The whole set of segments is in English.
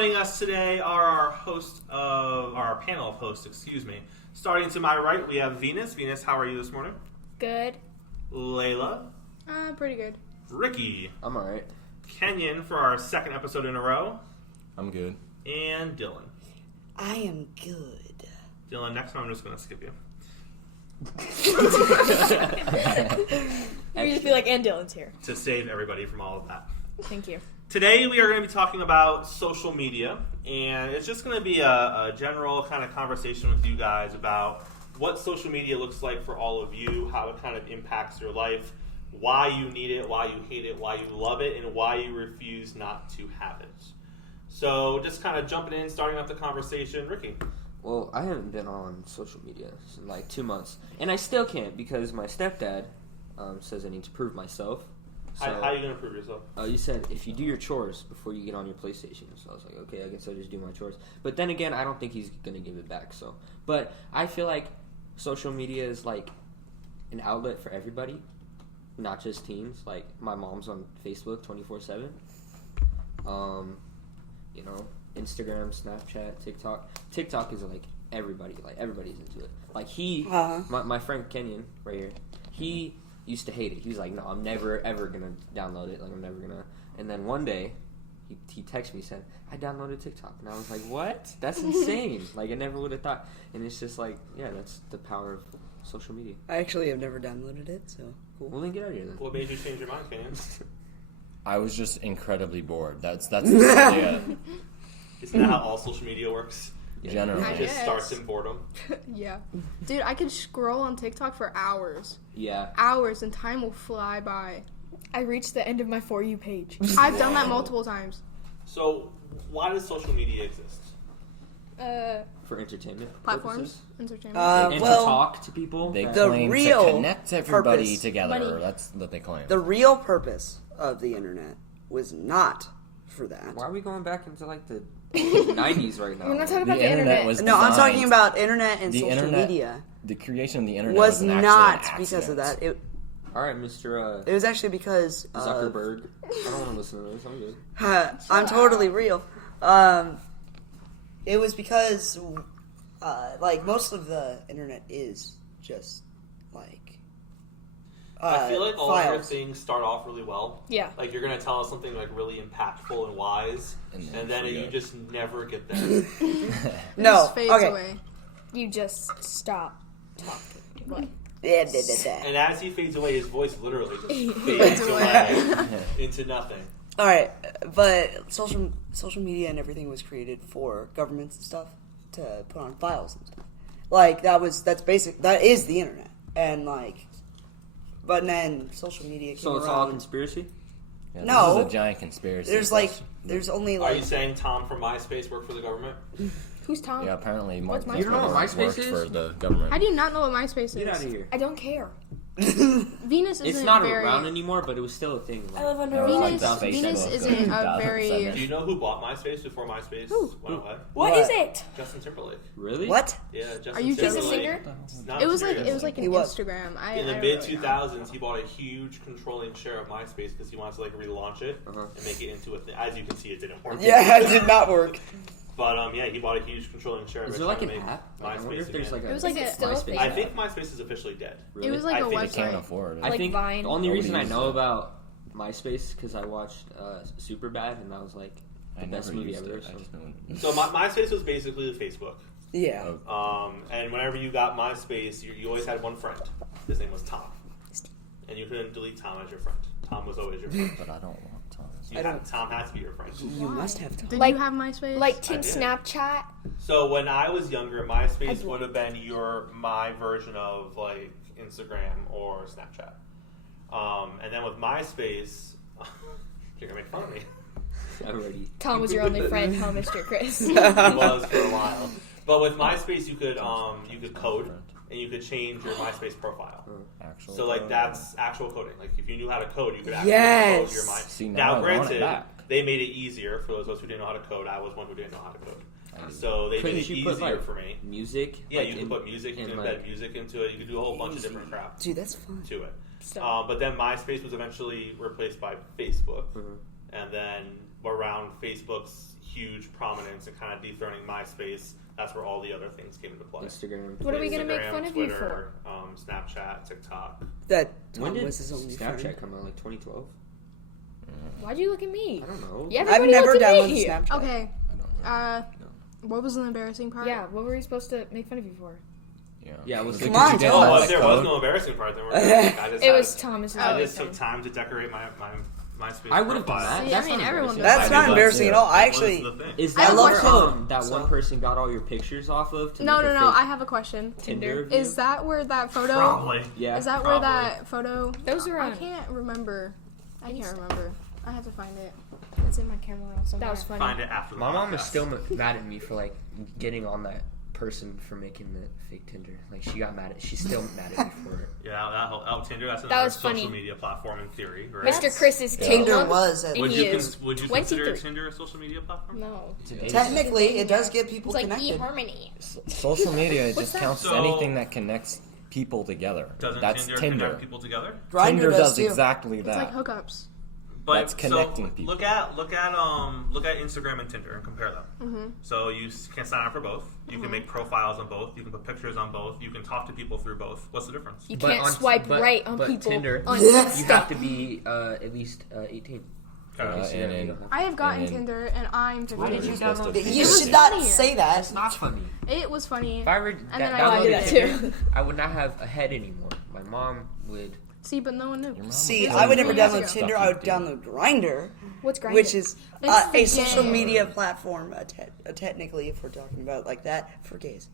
Joining us today are our panel of hosts, Starting to my right, we have Venus. Venus, how are you this morning? Good. Layla. Pretty good. Ricky. I'm alright. Kenyon for our second episode in a row. I'm good. And Dylan. I am good. Dylan, next time I'm just going to skip you. You just be like, and Dylan's here. To save everybody from all of that. Thank you. Today we are going to be talking about social media, and it's just going to be a general kind of conversation with you guys about what social media looks like for all of you, how it kind of impacts your life, why you need it, why you hate it, why you love it, and why you refuse not to have it. So just kind of jumping in, starting up the conversation. Ricky. Well, I haven't been on social media in like 2 months, and I still can't because my stepdad says I need to prove myself. So, How are you going to prove yourself? You said if you do your chores before you get on your PlayStation. So I was like, okay, I guess I'll just do my chores. But then again, I don't think he's going to give it back. But I feel like social media is like an outlet for everybody, not just teens. Like my mom's on Facebook 24/7. You know, Instagram, Snapchat, TikTok. TikTok is like everybody. Like everybody's into it. Like my friend Kenyon right here. He used to hate it. He was like, no, I'm never ever gonna download it. Like I'm never gonna. And then one day, he texted me, said, I downloaded TikTok, and I was like, what? That's insane. Like I never would have thought. And it's just like, yeah, that's the power of social media. I actually have never downloaded it, so cool. Well, then get out of here then. What made you change your mind, Kenyon? I was just incredibly bored. That's the idea. Isn't that how all social media works? Generally. It just starts in boredom. Yeah. Dude, I could scroll on TikTok for hours. Yeah. Hours, and time will fly by. I reached the end of my For You page. I've done that multiple times. So, why does social media exist? For entertainment Platforms, purposes. entertainment. And Well, to talk to people. They The claim real to connect everybody purpose- together. Money. That's what they claim. The real purpose of the internet was not for that. Why are we going back into like the 90s right now? We're not talking about The the internet was No, I'm designed- talking about internet and the social internet media. The creation of the internet Was an not accident. because of that. It All right, Mr. was actually because of, Zuckerberg. I don't want to listen to this. I'm good. I'm totally real. It was because, like, most of the internet is just, like, I feel like all of your files. things start off really well. Yeah. Like you're gonna tell us something like really impactful and wise, and then you forget. just never get there. No, Just fades okay. away. You just stop talking. What? And as he fades away, his voice literally just fades away into nothing. All right, but social media and everything was created for governments and stuff to put on files and stuff. Like that is the internet, and like, but then social media came So it's around. all conspiracy? Yeah, No. This is a giant conspiracy. There's only Are you like saying Tom from MySpace worked for the government? Who's Tom? Yeah, apparently Mark What's You don't know what Zuckerberg MySpace worked is? for the government. How do you not know what MySpace is? Get out of here. I don't care. Venus isn't It's not very... around anymore, but it was still a thing. I live under a Venus, rock. Venus Facebook isn't a 2007. very... Do you know who bought MySpace before MySpace went away? What is it? Justin Timberlake. Really? what? Yeah, Justin Are you He's a Timberlake. singer? Not It was seriously. like He an was. Instagram. In the I mid really 2000s, he bought a huge controlling share of MySpace because he wanted to like relaunch it and make it into a thing. As you can see, it didn't work. Yeah, it did not work. But yeah, he bought a huge controlling share of Is it. there like trying an to make app? I wonder MySpace if there's again. like a It was like Is it a- still a MySpace thing? I app. think MySpace is officially dead. Really? It was like I a think They can't website. afford it. I Like think Vine. the only Nobody reason I uses know it. about MySpace because I watched Superbad, and that was like the I best never movie used ever. it. I So. just knew it. So MySpace was basically Facebook. Yeah. And whenever you got MySpace, you always had one friend. His name was Tom. And you couldn't delete Tom as your friend. Tom was always your friend. But I don't want Thomas. Tom had to be your friend. You must have time. Did Like- you have MySpace? Like Team I did. Snapchat? So when I was younger, MySpace would have been my version of like Instagram or Snapchat. And then with MySpace, you're gonna make fun of me. Already. Tom was your only friend, huh, Mr. Chris? It was for a while. But with MySpace, you could code and you could change your MySpace profile. Actual So like code. that's actual coding. Like if you knew how to code, you could actually Yes. code your MySpace. See, now I want it granted, back. they made it easier for those of us who didn't know how to code. I was one who didn't know how to code. So they made Couldn't it you easier put like for me. music? Yeah, like, you can put music, you in, can like- embed music into it, you can do a whole bunch of different crap Dude, that's fun. to it. So, But then MySpace was eventually replaced by Facebook, Mhm. and then around Facebook's huge prominence and kind of dethroning MySpace, that's where all the other things came into play. Instagram. What are we gonna make Instagram, fun of you Twitter, Snapchat, TikTok. That When Tom did was his only Snapchat friend. come out? Like 2012? Why'd you look at me? I don't know. Yeah, I've everybody never looked at downloaded me. Snapchat. Okay. I don't know. What was the embarrassing part? Yeah, what were we supposed to make fun of you for? Yeah, it was Come like, on, you did tell all us. Well, that if there code. was no embarrassing part, then I just It was Thomas's. I just took time to decorate my MySpace. I would have done profile. that. See, That's I mean, not everyone embarrassing. does That's I not did that embarrassing too. at all. I That was actually, the thing. Is I that love where code, that so- one person got all your pictures off of? To No, make no, a no. fake I have a question. Tinder. view? Is that where that photo? Probably. Yeah. Is that Probably. where that photo? Those are I on. can't remember. I can't remember. I have to find it. It's in my camera roll somewhere. That was funny. Find it after the My mom is podcast. still mad at me for like getting on that person for making the fake Tinder. Like she got mad at. She's still mad at me for it. Yeah, that whole Tinder. That's another was social funny. media platform in theory, right? Mr. Chris is Tinder was at And Would he you is would you 23. consider Tinder a social media platform? No. technically it does get people It's like connected. eHarmony. Social media just counts So- anything that connects people together. Doesn't That's Tinder Tinder. connect people together? Grindr Tinder does too. exactly It's that. like hookups. But That's connecting so people. look at Instagram and Tinder and compare them. Mm-hmm. So you can sign up for both. You can make profiles on both. You can put pictures on both. You can talk to people through both. What's the difference? You But can't on- swipe but- right on but people Tinder, on you Insta. have to be at least 18. Okay. and in- I have gotten And then- Tinder and I'm 15. you download You It was should not funnier. say that. Not funny. It was funny. If I were then I downloaded did that Tinder, I would not have a head anymore. My mom would. See, but no one knew. Your mom See, would I would tell never you download stuff Tinder. you I would do. download Grindr, What's Grindr? which is It's a for social gay. media platform. Technically, if we're talking about it like that, for gays.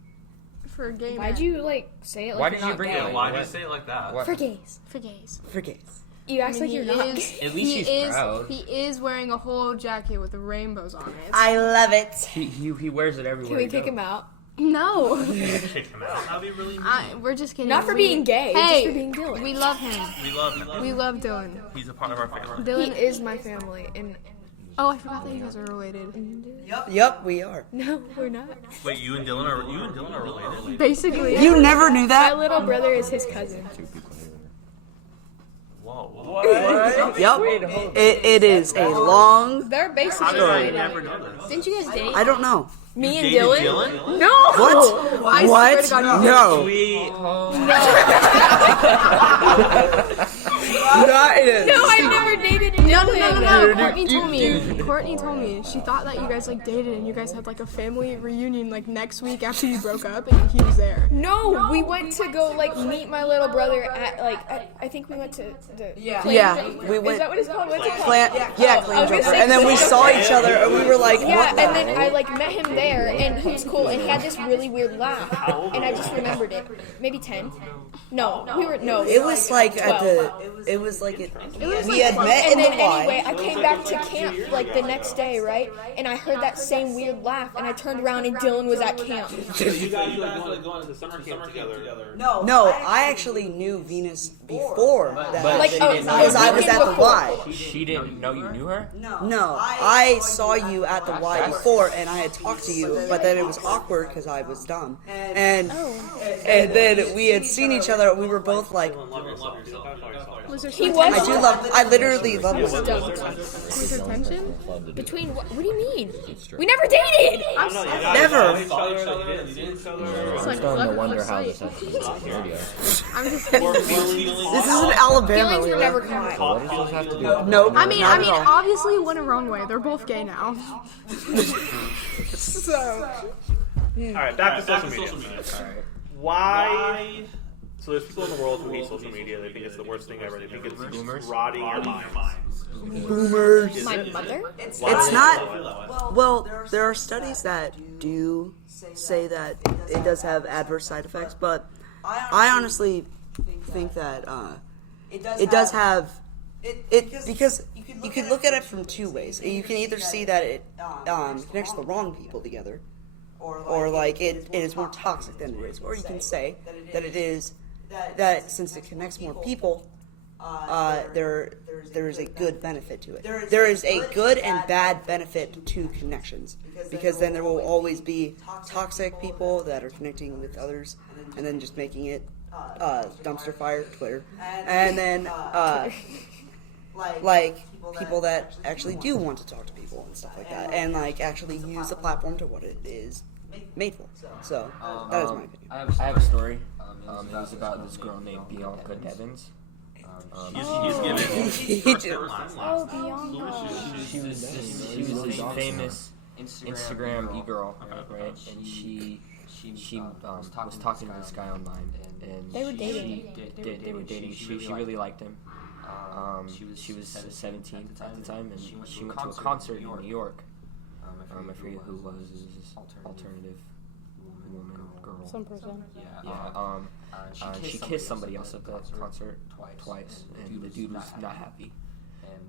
For gay Why'd men. you like say it like Why you're did you not bring gay? it? Why do you say it like that? What? For gays. For gays. For gays. You act I like mean, you're he not. is- At least he she's is, proud. He is wearing a whole jacket with rainbows on it. I love it. He wears it everywhere. Can we he kick goes. him out? No. Kick him out. That'd be really mean. We're just kidding. Not for We- being gay, Hey, just for being Dylan. we love him. We love him. We love Dylan. He's a part of our family. Dylan He is my family, and Oh, I forgot that you guys are related. Yup, we are. no, we're not. Wait, you and Dylan are related? Basically. You never knew My that? little brother is his cousin. Whoa. What? Yup. Wait, hold on. It is a long. They're How basically did I related. never know this? Didn't you guys date? I don't know. Me and Dated Dylan? No. What? I What? swear to God, you No. Sweet home. Not it. No, I never dated Dylan. No. Courtney told me. Courtney told me. She thought that you guys like dated and you guys had like a family reunion like next week after you broke up and he was there. No, we went to go like meet my little brother at like I think we went to the Clam Yeah, Jumper. we Is went- that what it's called? What's it called? Clam, yeah, I clam was gonna jumper. say And then we clam saw jumper. each other and we were like, Yeah, what and the then hell? I like met him there, and he was cool, and he had this really weird laugh, and I just remembered it. Maybe 10. No, we were no. It was like at 12. the. It was like it. was We like had met in And the then anyway, Y. I came back to camp like the next day, right? And I heard that same weird laugh, and I turned around and Dylan was at camp. So you guys like going to summer camp together. No, I actually knew Venus before that. But Like, she oh, didn't know because I you. was at the Y. She didn't know you knew her? No, I saw you at the Y before, and I had talked to you, but then it was awkward because I was dumb, and then we had seen each other. We were both like, Was there He some was. I do love. I literally love this. was there tension? Between what do you mean? We never dated. Never. It's I'm like starting clever to wonder first how sight. this has to do with radio. I'm just This isn't Alabama. Feelings were Leela. never caught. What does this have to do with Nope. I mean, not at all. obviously it went a wrong way. They're both gay now. So, All right, back to social media. Why? So there's people in the world who hate social media. They think it's the worst thing ever. They think it's rotting your minds. Boomers. My mother? It's not. Well, there are studies that do say that it does have adverse side effects, but I honestly think that it does have it because you can look at it from two ways. You can either see that it connects the wrong people together, or like it is more toxic than it is, or you can say that it is that since it connects more people, there is a good benefit to it. There is a good and bad benefit to connections, because then there will always be toxic people that are connecting with others and then just making it dumpster fire, Twitter, and then like people that actually do want to talk to people and stuff like that, and like actually use the platform to what it is made for. So that is my opinion. I have a story. It was about this girl named Bianca Devins. He's given He first did. and last Oh, last. Bianca. She was this famous Instagram e-girl, right? And she was talking to this guy online, and They were dating. They were dating. She really liked him. She was 17 at the time, and she went to a concert in New York. I forget who it was. It was this alternative woman, girl. Some person. Yeah. She kissed somebody else at that concert twice, and the dude was not happy.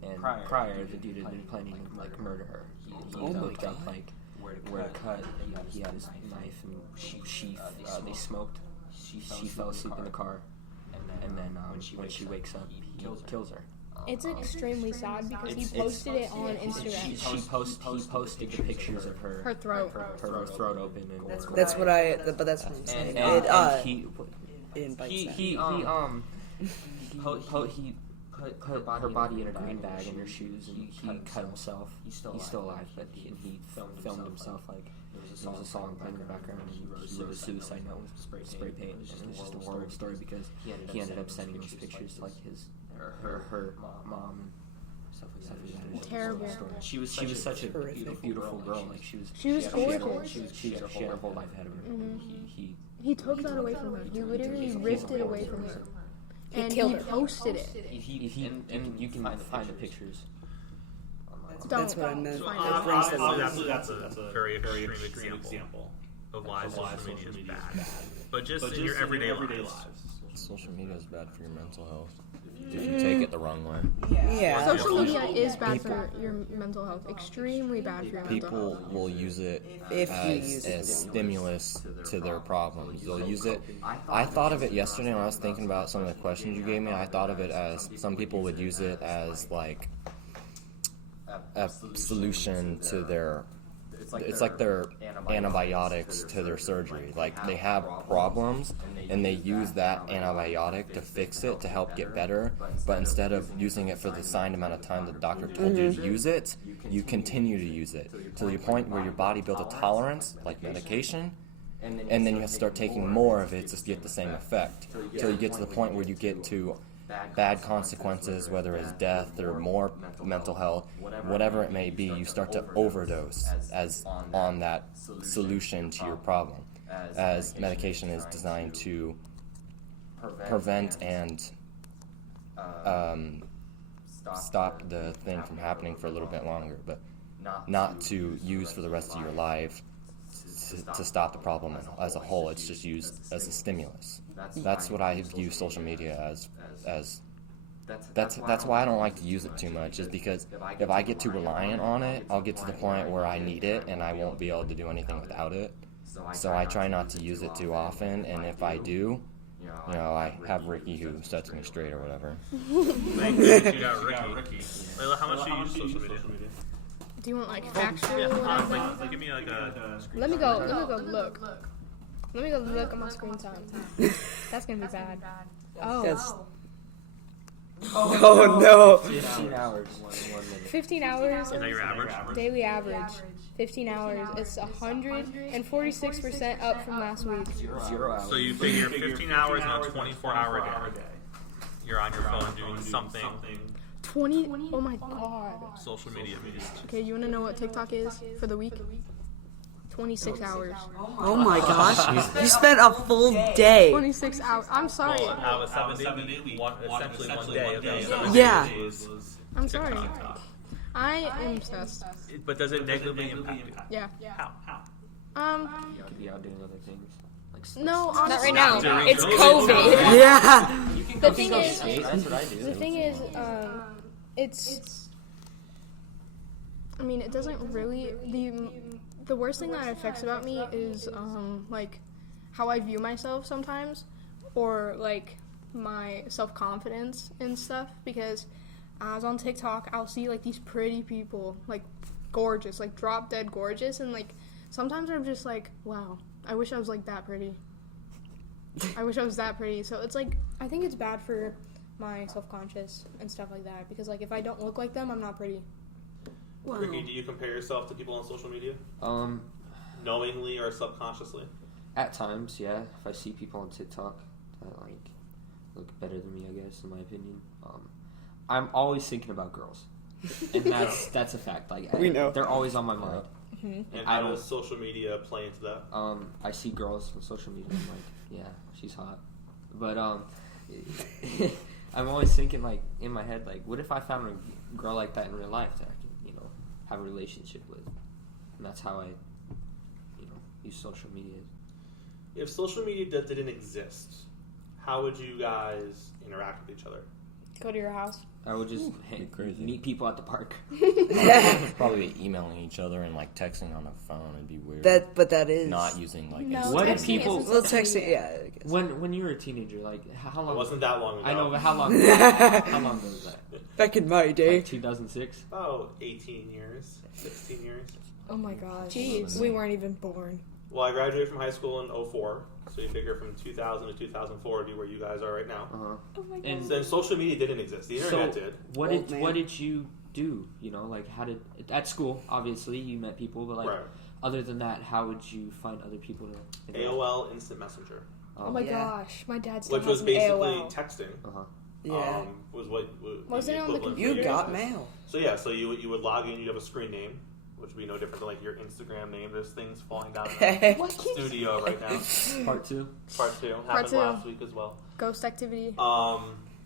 And prior, the dude had been planning to like murder her. He looked up like where to cut. He had his knife and sheath. They smoked. She fell asleep in the car, and then when she wakes up, he kills her. It's extremely sad because he posted it on Instagram. He posted the pictures of her throat. her throat open, and That's what I'm saying. and It he didn't bite he put her body in a green bag and her shoes, and he cut himself. He's still alive, but he filmed himself like there was a song playing in the background, and he wrote a suicide note with spray paint, and it was just a horrible story because he ended up sending those pictures to like her mom and stuff like that. Terrible. She was such a beautiful girl. Like she was had gorgeous. She had her whole life ahead of her. Mm-hmm. He took that away from her. He literally ripped it away from her. And killed he her. posted it. And you can find the pictures. That's what I meant. Obviously, that's a very extreme example of why social media is bad. But just in your everyday lives. Social media is bad for your mental health if you take it the wrong way. Yeah. Social media is bad for your mental health. Extremely bad for your mental health. People will use it If you as use it. a stimulus to their problems. They'll use it. I thought of it yesterday when I was thinking about some of the questions you gave me. I thought of it as some people would use it as like a solution to their. It's like their antibiotics to their surgery. Like they have problems and they use that antibiotic to fix it to help get better. But instead of using it for the assigned amount of time the doctor told you to use it, you continue to use it to the point where your body builds a tolerance, like medication, and then you have to start taking more of it to get the same effect. Till you get to the point where you get to bad consequences, whether it's death or more mental health, whatever it may be, you start to overdose as on that solution to your problem, as medication is designed to prevent and stop the thing from happening for a little bit longer, but not to use for the rest of your life to stop the problem as a whole. It's just used as a stimulus. That's what I view social media as. That's why I don't like to use it too much, is because if I get too reliant on it, I'll get to the point where I need it and I won't be able to do anything without it. So I try not to use it too often, and if I do, I have Ricky who sets me straight or whatever. Thank you, you got Ricky. Layla, how much do you use social media? Do you want like actual? Like, give me like a. Let me go look. Let me go look at my screen time. That's gonna be bad. That's- Oh, Oh no. 15 hours, 1 minute. 15 hours. Is that your average? Daily average. 15 hours. It's 146% up from last week. 0 hours. So you figure 15 hours in a 24-hour day. You're on your phone doing something 20. Oh my god. social media based. Okay, you want to know what TikTok is for the week? 26 hours. Oh my gosh. You spent a full day. 26 hours. I'm sorry. Well, out of a 7-day week, essentially one day of that Yeah. is I'm sorry. TikTok. I am obsessed. But does it negatively impact you? Yeah. How? You could be out doing other things. Like No, honestly. Not right now. During It's COVID. COVID. Yeah. The thing Go is, skate, that's what I do. the thing is, it's. I mean, it doesn't really. The worst thing that it affects about me is like how I view myself sometimes, or like my self-confidence and stuff. Because I was on TikTok, I'll see like these pretty people, like gorgeous, like drop dead gorgeous, and like sometimes I'm just like, wow, I wish I was like that pretty. I wish I was that pretty. So it's like I think it's bad for my self-conscious and stuff like that. Because like if I don't look like them, I'm not pretty. Wow. Ricky, do you compare yourself to people on social media, knowingly or subconsciously? At times, yeah. If I see people on TikTok that like look better than me, I guess, in my opinion, I'm always thinking about girls, and that's a fact. Like We know. they're always on my mind. And how does social media play into that? I see girls on social media. I'm like, yeah, she's hot, but I'm always thinking like in my head, like, what if I found a girl like that in real life that I can, have a relationship with, and that's how I, use social media. If social media didn't exist, how would you guys interact with each other? Go to your house. I would just crazy. meet people at the park. Probably emailing each other and like texting on a phone would be weird. But that is not using like No, Instagram. What if texting people- isn't Well, social texting, media. yeah. I guess. when you were a teenager, like how long? It wasn't that long ago. I know, but how long? How long ago was that? Back in my day. Like 2006. About 18 years, 16 years. Oh my gosh. Jeez. We weren't even born. Well, I graduated from high school in 04, so you figure from 2000 to 2004 would be where you guys are right now. Oh my And Then social media didn't exist. The internet so did. what Old did man. what did you do? Like how did at school? Obviously, you met people, but like Right. other than that, how would you find other people to interact? AOL Instant Messenger, Oh my Yeah. gosh. My dad still which has was an basically AOL. texting. Yeah. Was what Wasn't it on the equivalent You for got guys. mail. So yeah, so you would log in. You have a screen name, which would be no different than like your Instagram name. There's things falling down in the What? studio right now. Part 2. Part 2 happened Part 2. last week as well. Ghost activity.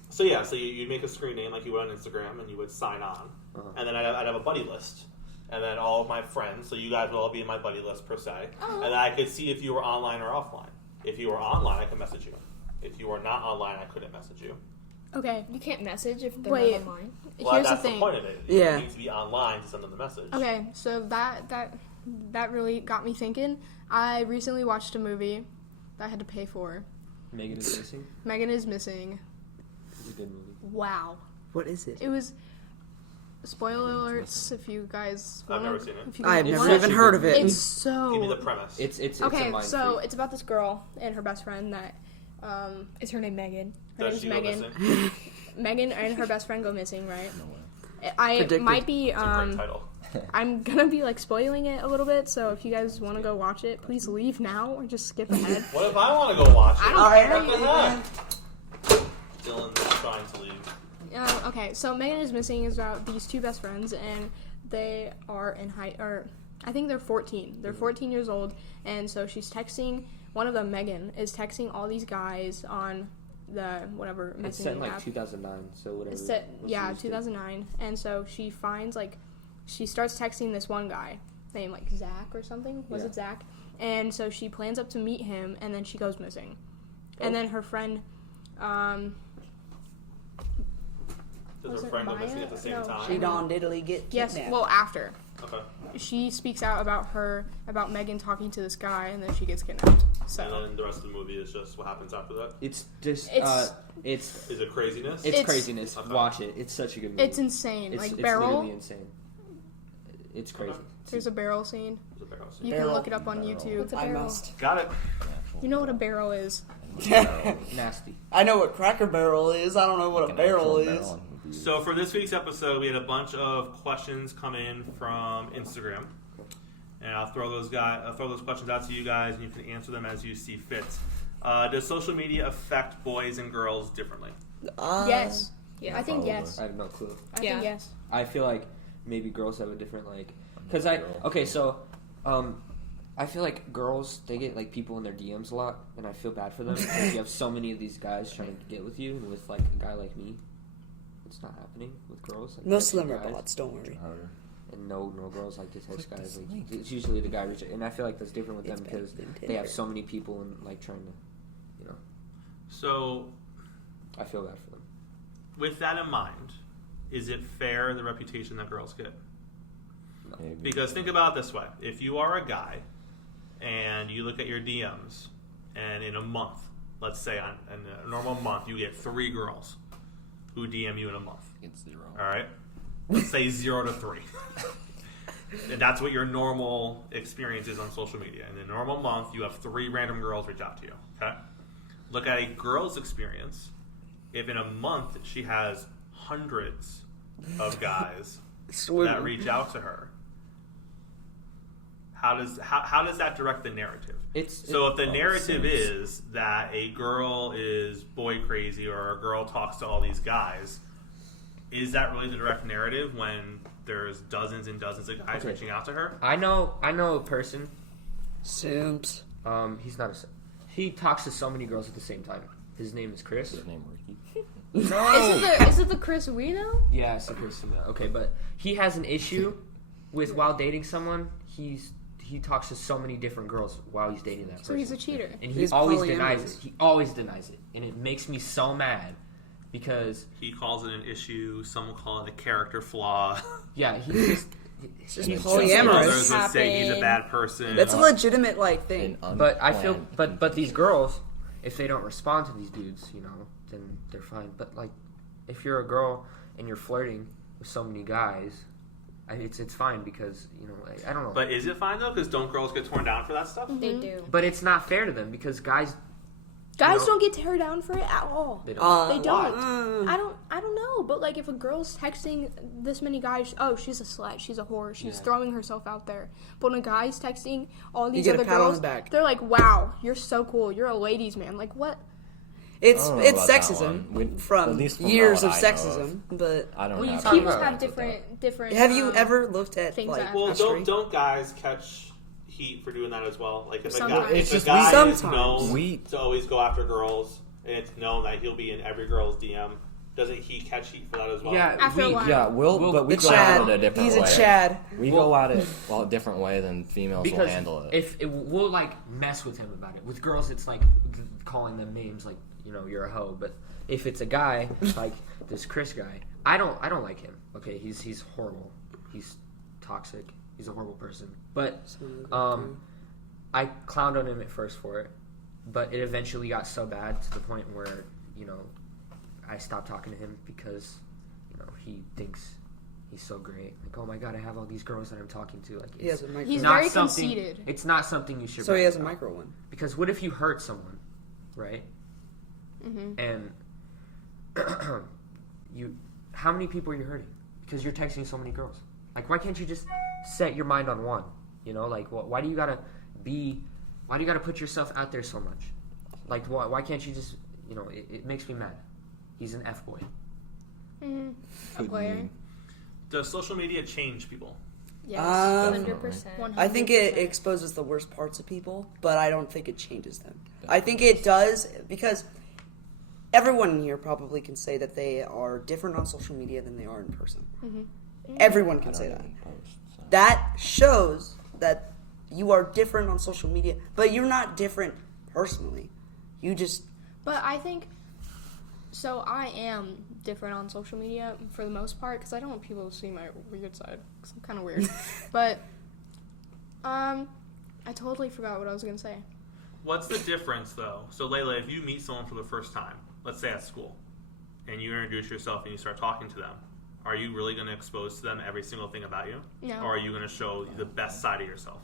So yeah, so you'd make a screen name like you would on Instagram, and you would sign on, and then I'd have a buddy list, and then all of my friends. So you guys would all be in my buddy list per se, and then I could see if you were online or offline. If you were online, I could message you. If you were not online, I couldn't message you. Okay. You can't message if they're Wait. not online. Well, Here's the that's the thing. point of it. Yeah. You need to be online to send them the message. Okay, so that really got me thinking. I recently watched a movie that I had to pay for. Megan is missing. Megan is Missing. It's a good movie. Wow. What is it? It was. Spoiler alerts if you guys I've want. never seen it. If you I've want. never even heard of it. It's so. Give me the premise. It's okay, a mind so freak. it's about this girl and her best friend that. Is her name Megan? Her Does name's she go Megan. missing? Megan and her best friend go missing, right? No way. I Predicted. might be. It's a great title. I'm gonna be like spoiling it a little bit, so if you guys want to go watch it, please leave now or just skip ahead. What if I want to go watch it? I don't Alright, care. What the heck? Dylan's trying to leave. Okay, so Megan is Missing is about these two best friends, and they are in high, or I think they're 14. They're 14 years old, and so she's texting. One of them, Megan, is texting all these guys on the whatever It's set in messaging like app. 2009, so whatever. It's set, was yeah, used to. 2009, and so she finds she starts texting this one guy named like Zach or something. Was Yeah. it Zach? And so she plans up to meet him, and then she goes missing. And then her friend, Does Was her it friend go Maya? missing at the same No. time? She don't diddly get yes, kidnapped. well after. Okay. She speaks out about Megan talking to this guy, and then she gets kidnapped. So And then the rest of the movie is just what happens after that. It's just It's- it's Is it craziness? it's It's- craziness. Okay. Watch it. It's such a good movie. it's insane. It's, like it's barrel. literally insane. It's crazy. There's a barrel scene. It's a barrel scene. You Barrel. can look it up on YouTube. What's a I barrel? must. Got it. You know what a barrel is? Nasty. I know what Cracker Barrel is. I don't know what a An barrel actual is. barrel would be- So for this week's episode, we had a bunch of questions come in from Instagram, and I'll throw those questions out to you guys, and you can answer them as you see fit. Does social media affect boys and girls differently? Yes. Yeah. I think Probably. yes. I have no clue. I Yeah. think yes. I feel like maybe girls have a different because I feel like girls they get like people in their DMs a lot, and I feel bad for them because you have so many of these guys trying to get with you, and with like a guy like me, it's not happening with girls. Like, Most of them texting are guys, bots. Don't worry. Harder. and no girls like to text Click guys. this Like, link. it's usually the guy reaching, and I feel like that's different with It's them better because than they have Tinder. so many people and like trying to, So I feel bad for them. with that in mind, is it fair the reputation that girls get? Maybe. Because think about it this way: if you are a guy and you look at your DMs, and in a month, let's say in a normal month, you get 3 girls who DM you in a month. It's 0. All right, let's say 0 to 3, and that's what your normal experience is on social media. In a normal month, you have 3 random girls reach out to you. Okay, look at a girl's experience if in a month she has hundreds of guys Swimming. that reach out to her, how does that direct the narrative? So if the narrative is that a girl is boy crazy or a girl talks to all these guys, is that really the direct narrative when there's dozens and dozens of guys reaching out to her? I know a person. Simps. He's not a. He talks to so many girls at the same time. His name is Chris. His name Ricky. No. Is it the Chris we know? Yeah, it's the Chris. Okay, but he has an issue with while dating someone. He talks to so many different girls while he's dating that person. So he's a cheater. And he He's always polyamorous. denies it. He always denies it, and it makes me so mad because He calls it an issue. Some will call it a character flaw. yeah, he's just. Just he's polyamorous. Others would say he's a bad person. That's a legitimate thing. But I feel, but these girls, if they don't respond to these dudes, then they're fine. But like, if you're a girl and you're flirting with so many guys, it's fine because I don't know. But is it fine though? Because don't girls get torn down for that stuff? They do. But it's not fair to them because guys Guys don't get tear down for it at all. They don't. They don't. Why? I don't know. But like, if a girl's texting this many guys, oh, she's a slut, she's a whore, she's throwing herself out there. But when a guy's texting all these get a other pat on girls, the back. they're like, "Wow, you're so cool. You're a ladies' man." Like what? It's I don't know about that sexism one. from At least from years of what I know sexism, but I don't Well, you have talk People about have with that. different. have you ever looked at things like that- Well, history? don't guys catch heat for doing that as well? Like if Sometimes. It's a just guy is sometimes. known to always go after girls, and it's known that he'll be in every girl's DM, doesn't he catch heat for that as well? Yeah, After a we, while. Yeah, the but we go Chad. at it a different He's way. a Chad. We go at it a different way than females will because handle it. if we'll like mess with him about it. With girls, it's like calling them names, like you're a hoe. But if it's a guy, like this Chris guy, I don't like him. Okay, he's horrible. He's toxic. He's a horrible person. But I clowned on him at first for it, but it eventually got so bad to the point where I stopped talking to him because he thinks he's so great. Like, oh my god, I have all these girls that I'm talking to. Like, He has a micro. He's not very something- conceited. It's not something you should. So he brag has a about. micro one. Because what if you hurt someone, right? Mm-hmm. And how many people are you hurting? Because you're texting so many girls. Like, why can't you just set your mind on one? Like, why do you gotta put yourself out there so much? Like, why can't you just, it makes me mad. He's an F boy. A player. Does social media change people? Yes. 100%. I think it exposes the worst parts of people, but I don't think it changes them. I think it does because everyone in here probably can say that they are different on social media than they are in person. Everyone can say that. That shows that you are different on social media, but you're not different personally. You just But I think, so I am different on social media for the most part because I don't want people to see my weird side because I'm kind of weird. But, I totally forgot what I was going to say. What's the difference, though? So, Layla, if you meet someone for the first time, let's say at school, and you introduce yourself and you start talking to them, are you really going to expose to them every single thing about you? No. Or are you going to show the best side of yourself?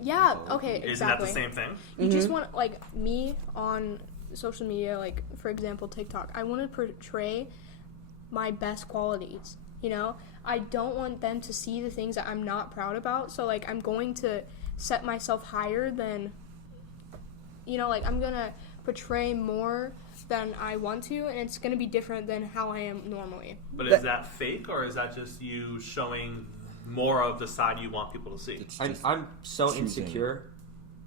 Yeah, okay, Isn't exactly. that the same thing? You just want, like, me on social media, like, for example, TikTok. I want to portray my best qualities, I don't want them to see the things that I'm not proud about. So, like, I'm going to set myself higher than, like, I'm going to portray more than I want to, and it's going to be different than how I am normally. But is that fake, or is that just you showing more of the side you want people to see? I'm so choosing. insecure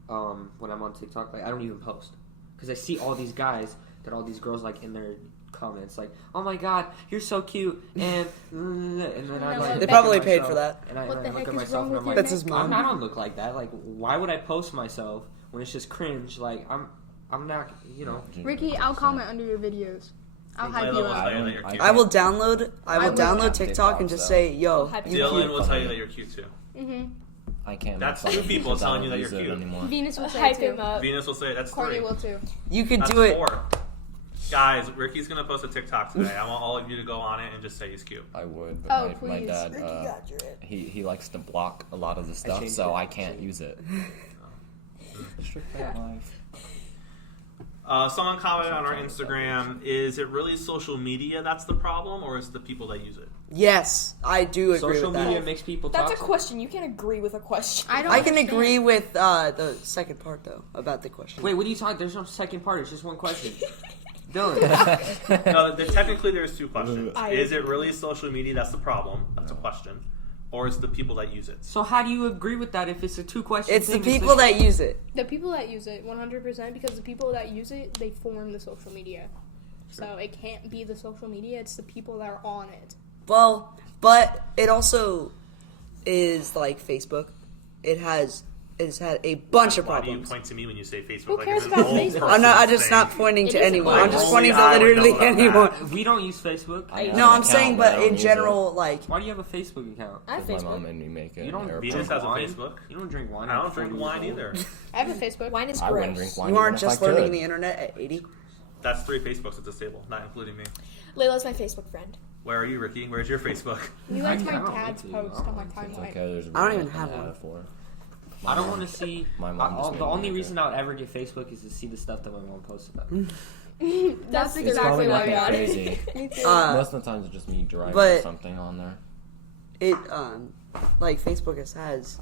when I'm on TikTok. Like, I don't even post because I see all these guys that all these girls like in their comments like, oh my god, you're so cute, and then I like They look probably at paid myself, for that. and I What the look heck at is myself wrong and with I'm your like, That's his mom. I don't look like that. Like, why would I post myself when it's just cringe? Like, I'm not, Ricky, I'll comment under your videos. I'll hype Layla you will up. tell you that you're cute. I will download have TikTok and just TikTok, say, "Yo, hype you Dylan cute." will tell you that you're cute too. I can't. That's make fun two of people because I telling don't you that use you're it cute. anymore. Venus will say Hype it too. him up. Venus will say that's Courtney three. will too. You could That's do it. 4. Guys, Ricky's gonna post a TikTok today. I want all of you to go on it and just say he's cute. I would, but Oh, my please. dad, Ricky got your head. he likes to block a lot of the stuff, changed so it. I can't use it. Strict life. Someone commented on our Instagram, is it really social media that's the problem, or is it the people that use it? Yes, I do agree Social with media that. makes people That's a toxic. question. You can't agree with a question. I don't. I can understand. agree with the second part though about the question. Wait, what are you talking? There's no second part. It's just one question. Dylan. No, technically there's two questions. I Is it really social media that's the problem? That's a question. Or is it the people that use it? So how do you agree with that if it's a two-question It's the thing? people that use it. The people that use it, 100%, because the people that use it, they form the social media. So it can't be the social media, it's the people that are on it. Well, but it also is like Facebook. It's had a bunch of Why do you problems. point to me when you say Facebook? Who like cares it's an about old Facebook? person I'm just thing? not pointing It to is anyone. a I'm just bunch. pointing to Only I would literally know about anyone. We don't use Facebook. I No, do. I'm saying, but I but don't in use general, like, Why do you have a Facebook account? I have My mom Facebook. made me make it. You don't Airplane. Venus has a wine? Facebook. You don't drink wine. I at don't drink 40 wine years old? either. I have a Facebook. Wine is I wouldn't gross. drink wine. you aren't even if just I learning could. the internet at 80. That's 3 Facebooks at this table, not including me. Layla's my Facebook friend. Where are you, Ricky? Where's your Facebook? You liked I my don't dad's like to. post on my It's timeline. okay. There's I don't even nothing have to one. it for. I don't want to see. My mom just the made me only make reason it. I would ever get Facebook is to see the stuff that my mom posts about. That's It's exactly probably why nothing I got it. crazy. Me too. Most of the times it's just me driving but- or something on there. It like Facebook has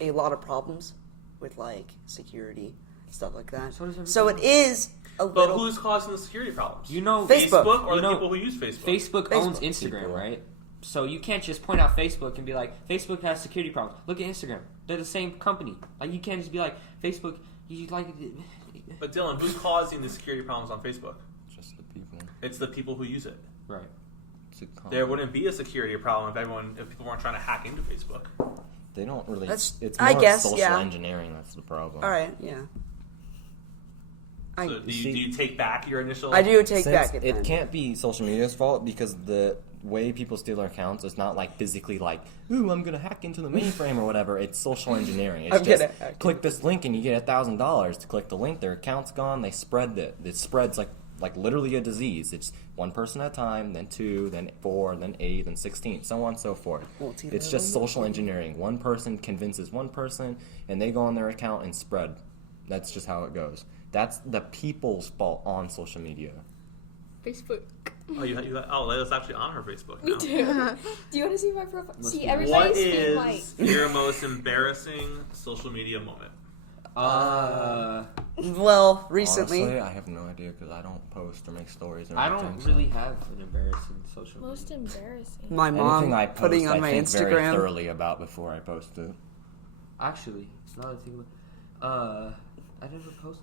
a lot of problems with like security stuff like that. So does So it is a But little. who's causing the security problems? You know, Facebook. or You the know, people who use Facebook? Facebook owns Facebook. Instagram, People. right? So you can't just point out Facebook and be like, Facebook has security problems. Look at Instagram; they're the same company. Like you can't just be like, Facebook. You like But Dylan, who's causing the security problems on Facebook? Just the people. It's the people who use it. right? It's a There wouldn't be a security problem if people weren't trying to hack into Facebook. They don't really. That's- it's I more guess, social yeah. engineering. That's the problem. All right, yeah. So do you take back your initial? I do take Since back it. it then. can't be social media's fault because the way people steal their accounts is not like physically like, ooh, I'm gonna hack into the mainframe or whatever. It's social engineering. It's I'm just gonna hack click this link and you get $1,000 to click the link. Their account's gone. They spread it. It spreads like literally a disease. It's one person at a time, then 2, then 4, then 8, then 16, so on and so forth. It's just social engineering. One person convinces one person, and they go on their account and spread. That's just how it goes. That's the people's fault on social media. Facebook. Oh, Layla's actually on her Facebook now. Me too. Do you want to see my profile? Must See, be- What everybody's being like. is your most embarrassing social media moment? Well, recently. Honestly, I have no idea because I don't post or make stories or I anything. don't so really have an embarrassing social media. Most embarrassing. My mom anything I post, putting on I my think very Instagram. thoroughly about before I post it. Actually, now that I think about it, I never post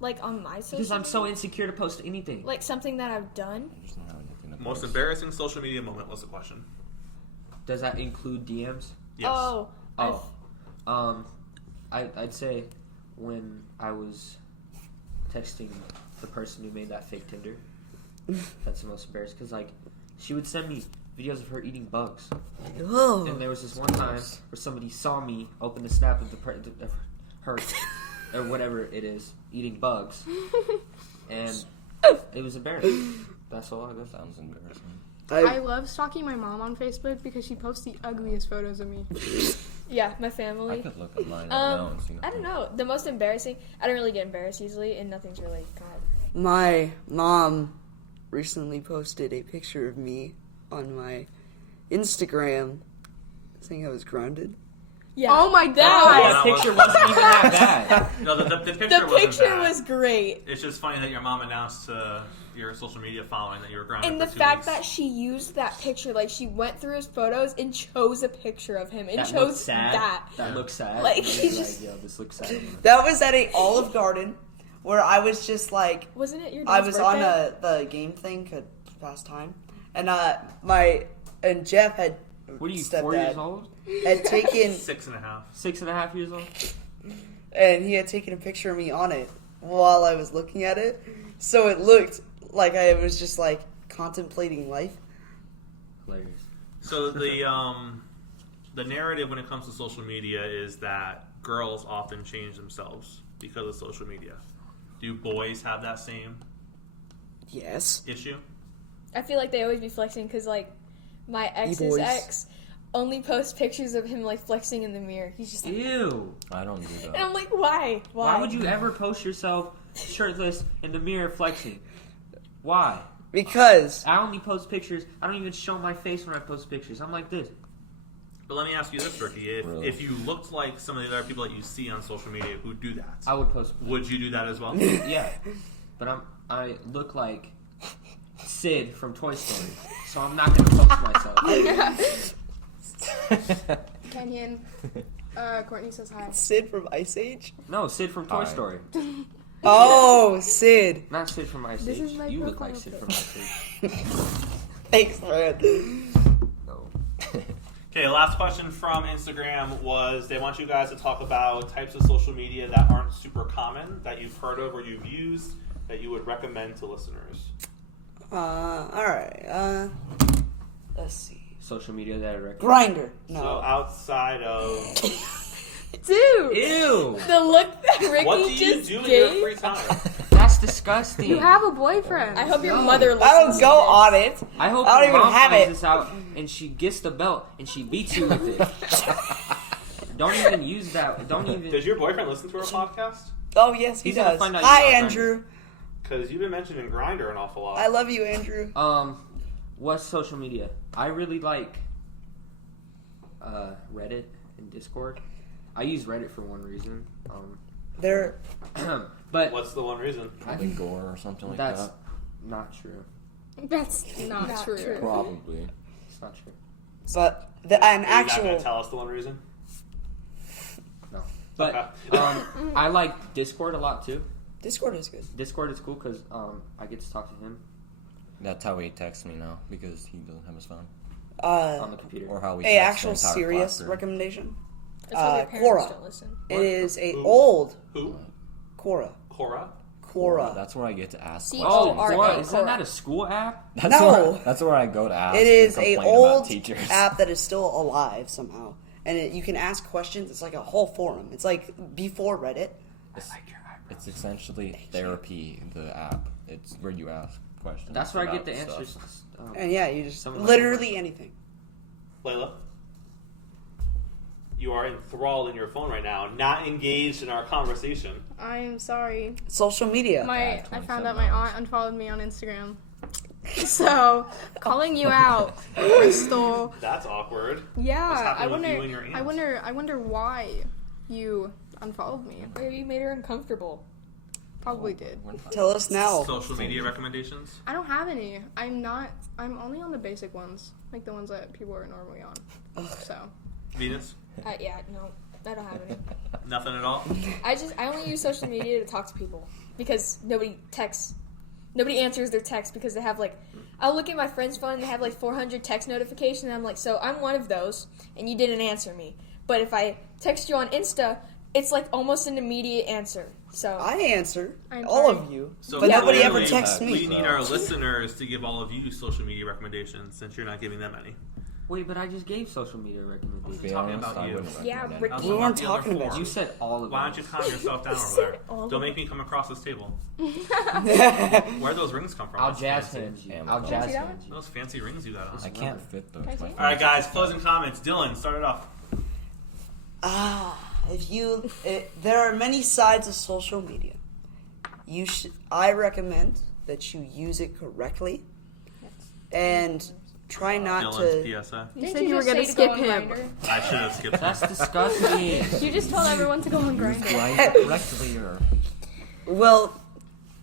Like on my social because I'm so media? insecure to post anything. Like something that I've done. I just don't have anything to Most post. embarrassing social media moment was the question. Does that include DMs? Yes. Oh. I'd say when I was texting the person who made that fake Tinder. That's the most embarrassing because like she would send me videos of her eating bugs, Oh. and there was this one time where somebody saw me open the snap of her or whatever it is eating bugs, and it was embarrassing. That's all. That sounds embarrassing. I love stalking my mom on Facebook because she posts the ugliest photos of me. Yeah, my I family. could look at mine right now and see. I don't know. The most embarrassing. I don't really get embarrassed easily, and nothing's really God. My mom recently posted a picture of me on my Instagram saying I was grounded. Yeah. Oh my That god! That picture wasn't even that bad. No, the picture The wasn't picture bad. was great. It's just funny that your mom announced to your social media following that you were grounded And for the 2 fact weeks. that she used that picture, like she went through his photos and chose a picture of him and That looked chose sad. that. That looks sad. Like, And he it's just- yo, this looks sad. That was at a Olive Garden where I was just like, Wasn't it your I dad's was birthday? on the game thing to pass time, and and Jeff had What are you, stepdad 4 years old? had taken 6.5. 6.5 years old? and he had taken a picture of me on it while I was looking at it, so it looked like I was just like contemplating life. Hilarious. So the narrative when it comes to social media is that girls often change themselves because of social media. Do boys have that same Yes. issue? I feel like they always be flexing because like my ex's boys. ex only posts pictures of him like flexing in the mirror. He's just like, Ew. I don't do and that. I'm like, why? Why would you ever post yourself shirtless in the mirror flexing. Why? Because I only post pictures. I don't even show my face when I post pictures. I'm like this. But let me ask you this, Ricky. Really? If you looked like some of the other people that you see on social media who do that, I would post. would you do that as well? Yeah, but I look like Sid from Toy Story, so I'm not gonna post myself. Kenyon. Courtney says hi. Sid from Ice Age? No, Sid from Toy Hi. Story. Oh, Sid. Not Sid from Ice This Age. is my You look profile like Sid pic. from Ice Age. Thanks, man. No. Okay, last question from Instagram was they want you guys to talk about types of social media that aren't super common, that you've heard of or you've used, that you would recommend to listeners. Alright. Let's see. Social media that I recommend. Grinder. No. So outside of... Dude, Ew! the look that Ricky What do you just do in gave. your free time? That's disgusting. You have a boyfriend. I hope your mother listens. I don't to go this. on it. I hope I don't your even mom have finds it. this out and she gets the belt and she beats you with it. Don't even use that. Don't even. Does your boyfriend listen to our podcast? Oh, yes, he He's gonna does. find out Hi, you got Andrew. Because you've been mentioning Grindr an awful lot. I love you, Andrew. What's social media? I really like Reddit and Discord. I use Reddit for one reason. They're But What's the one reason? Probably gore or something like that's that. not true. That's not true. Probably. It's not true. but an Are you not going actual. to tell us the one reason? No. But Okay. I like Discord a lot too. Discord is good. Discord is cool because I get to talk to him That's how he texts me now because he doesn't have his phone. on the computer. Or how we A text actual the entire serious classroom. recommendation. That's why their parents Quora. don't listen. It is a Who? old Who? Quora. Cora? Quora. That's where I get to ask See, questions. Oh, Quora. Quora. Is that not a school app? That's No. That's where I go to ask. It is and a complain old about teachers. app that is still alive somehow, and you can ask questions. It's like a whole forum. It's like before Reddit. It's essentially therapy. The app. It's where you ask questions. That's where I get about the stuff. answers. And yeah, you just Some of my literally anything. Layla? You are enthralled in your phone right now, not engaged in our conversation. I'm sorry. Social media. I 27 found out my hours. aunt unfollowed me on Instagram. So, calling you out, Crystal. That's awkward. Yeah, What's happening I with wonder. you and your aunt? I wonder why you unfollowed me. Maybe you made her uncomfortable. Probably did. Tell us now. Social media recommendations? I don't have any. I'm only on the basic ones, like the ones that people are normally on. So, Venus? Yeah, no, I don't have any. Nothing at all? I only use social media to talk to people because nobody answers their text because they have like, I'll look at my friend's phone and they have like 400 text notifications and I'm like, so I'm one of those and you didn't answer me. But if I text you on Insta, it's like almost an immediate answer. So I answer I'm all sorry. of you, So but nobody ever clearly, texts We me. need our listeners to give all of you social media recommendations since you're not giving them any. Wait, but I just gave social media To recommendations. be talking honest, about I you. wouldn't Yeah, recommend Ricky. it. Also We about weren't the other talking about four. You said all of Why them. don't you calm yourself down said over all there? of Don't them. make me come across this table. Where'd those rings come from? I'll That's jazz fancy. hands you. Amazon. I'll jazz See that hands you. Those fancy rings you got on. I can't fit those. Can I My see? All right, guys. fingers are Closing comments. Dylan, start it off. There are many sides of social media. I recommend that you use it correctly, and try not Dylan's to. PSA. You Didn't said you were just gonna say skip go on him. Grindr? I should have skipped That's that. disgusting. You just told everyone to go on Grindr. Grind correctly or Well,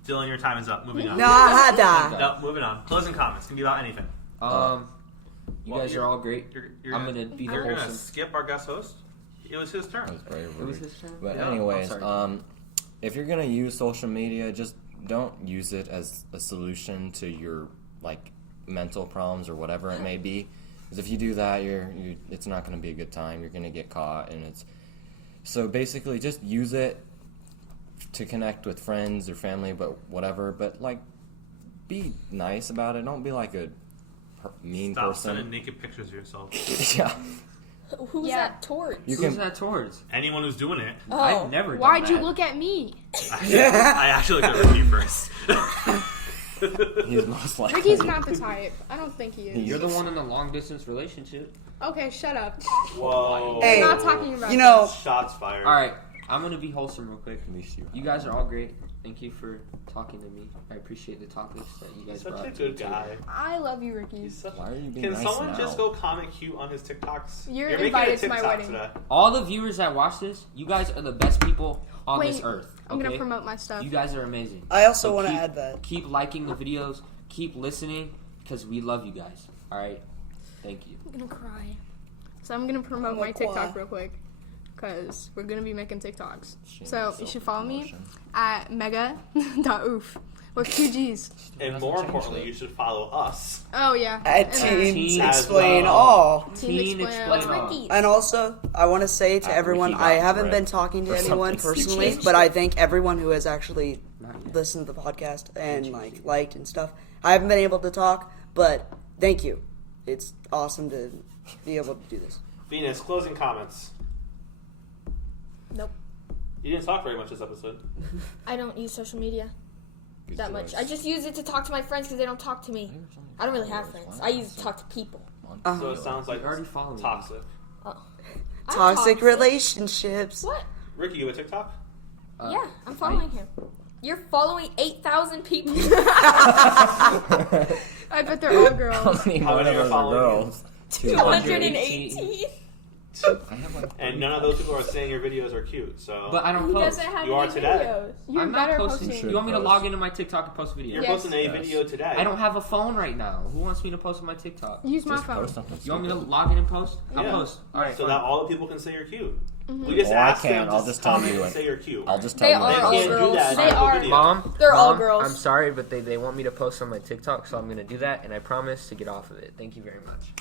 Dylan, your time is up. Moving on. nada. No, moving on. Closing comments can be about anything. You Well, guys are all great. You're I'm gonna be the You're gonna wholesome. skip our guest host. It was his turn. that was very It was rude. his turn. But Yeah, I'm anyways, sorry. if you're gonna use social media, just don't use it as a solution to your like mental problems or whatever it may be. Because if you do that, it's not gonna be a good time. You're gonna get caught, and it's so basically just use it to connect with friends or family, but whatever. But like, be nice about it. Don't be like a mean Stop sending person. naked pictures of yourself. Yeah, Who's Yeah. that towards? you Who's can. that towards? Anyone who's doing it. Oh, I've never. Why'd done you that. look at me? I actually looked at Ricky first. He's most likely. Ricky's not the type. I don't think he is. You're the one in a long distance relationship. Okay, shut up. Whoa. Hey, I'm not talking about You know, Shots fired. All right, I'm gonna be wholesome real quick. At least You guys are all great. Thank you for talking to me. I appreciate the topics that you guys He's such brought. a to the good table. guy. I love you, Ricky. He's such. Why are you being Can nice someone now? just go comment cute on his TikToks? You're making a invited to my TikTok wedding. today. All the viewers that watch this, you guys are the best people on Wait, this earth. I'm okay? gonna promote my stuff. You guys are amazing. I also So want to keep- add that. Keep liking the videos. Keep listening because we love you guys. All right. Thank you. I'm gonna cry. So I'm gonna promote I'm my like, TikTok why? real quick, cause we're gonna be making TikToks. Shameless So you should follow me self-promotion. at mega.oof with 2 G's. And more importantly, you should follow us. Oh yeah. At And, Teens Teen as Explain well. All. Teen Explain What's All. Ricky's? And also, I want to say to Ricky everyone, got I haven't red been talking to or anyone something. personally, but I thank everyone who has actually Not yet. listened to the podcast and like liked and stuff. I haven't been able to talk, but thank you. It's awesome to be able to do this. Venus, closing comments. Nope. You didn't talk very much this episode. I don't use social media Good that much. choice. I just use it to talk to my friends because they don't talk to me. I don't really have friends. I use it to talk to people. So it sounds like You already follow me. toxic. I'm Toxic relationships. What? Ricky, you have a TikTok? Yeah, I'm following him. You're following 8,000 people. I bet they're all How girls. many How one many of are those are following you? girls? 218. I have like And none of those people are saying your videos are cute. So But I don't He post. doesn't have You are any today. videos. You're I'm not better posting. posting. You want me to post. log into my TikTok and post videos? you're Yes. posting a Yes. video today. I don't have a phone right now. Who wants me to post on my TikTok? Use my just phone. post something. You want me to stupid. log in and post? I'll Yeah. post. All right. So fine. that all the people can say you're cute. We just Well, I asked them can't. to I'll just tell comment you and it. say you're cute. I'll just tell They you. are They all can't do girls. that in They the are. video. Mom, They're all Mom, girls. I'm sorry, but they want me to post on my TikTok, so I'm going to do that, and I promise to get off of it. Thank you very much.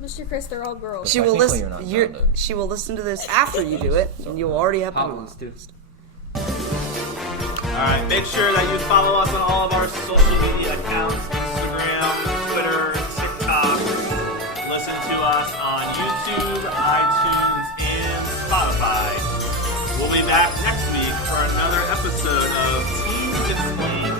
Mr. Chris, they're all girls. She will Technically, listen. you're not grounded. She will listen to this after you do it, and you'll already have How to. old, dude? Alright, make sure that you follow us on all of our social media accounts, Instagram, Twitter, TikTok. Listen to us on YouTube, iTunes, and Spotify. We'll be back next week for another episode of Teens Explain